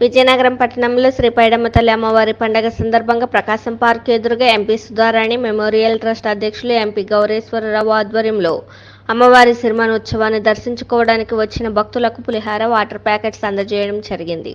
విజయనగరం పట్టణంలో శ్రీ పైడమ్మ తల్లి అమ్మవారి పండగ సందర్భంగా ప్రకాశం పార్క్ ఎదురుగా ఎంపీ సుధారాణి మెమోరియల్ ట్రస్ట్ అధ్యక్షులు ఎంపీ గౌరేశ్వరరావు ఆధ్వర్యంలో అమ్మవారి సిరిమానోత్సవాన్ని దర్శించుకోవడానికి వచ్చిన భక్తులకు పులిహార వాటర్ ప్యాకెట్స్ అందజేయడం జరిగింది.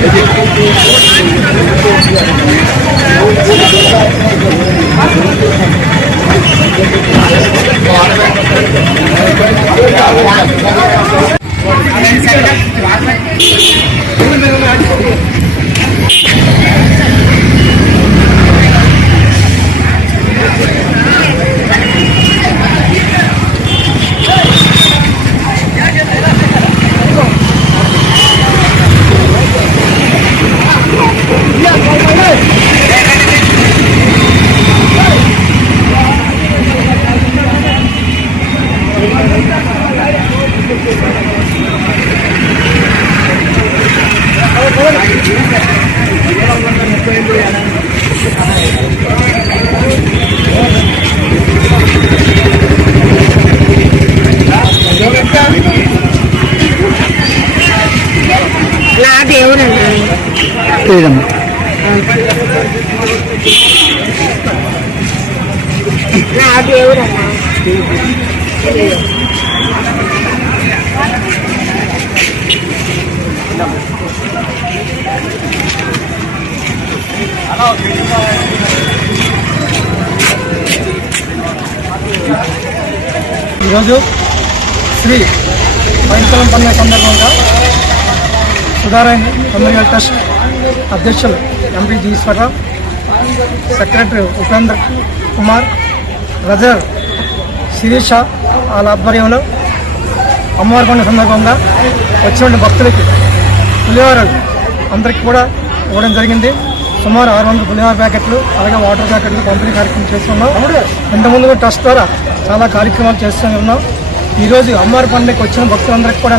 啊！నా దేవుడు లేదమ్మా నా దేవుడు ఈరోజు శ్రీ వైకుంఠం పండుగ సందర్భంగా సుధారాయణ మెమోరియల్ ట్రస్ట్ అధ్యక్షులు MP Eshwararao secretary Upendra Kumar brother Sirisha వాళ్ళ ఆధ్వర్యంలో అమ్మవారి పండుగ సందర్భంగా వచ్చిన భక్తులకి పులిహోరలు అందరికీ కూడా ఇవ్వడం జరిగింది. సుమారు ఆరు వందల పులిహోర ప్యాకెట్లు అలాగే వాటర్ ప్యాకెట్లు పంపిణీ కార్యక్రమం చేస్తున్నాం. ఇంతకుముందు కూడా ట్రస్ట్ ద్వారా చాలా కార్యక్రమాలు చేస్తూ ఉన్నాం. ఈరోజు అమ్మవారి పండుగకి వచ్చిన భక్తులందరికీ కూడా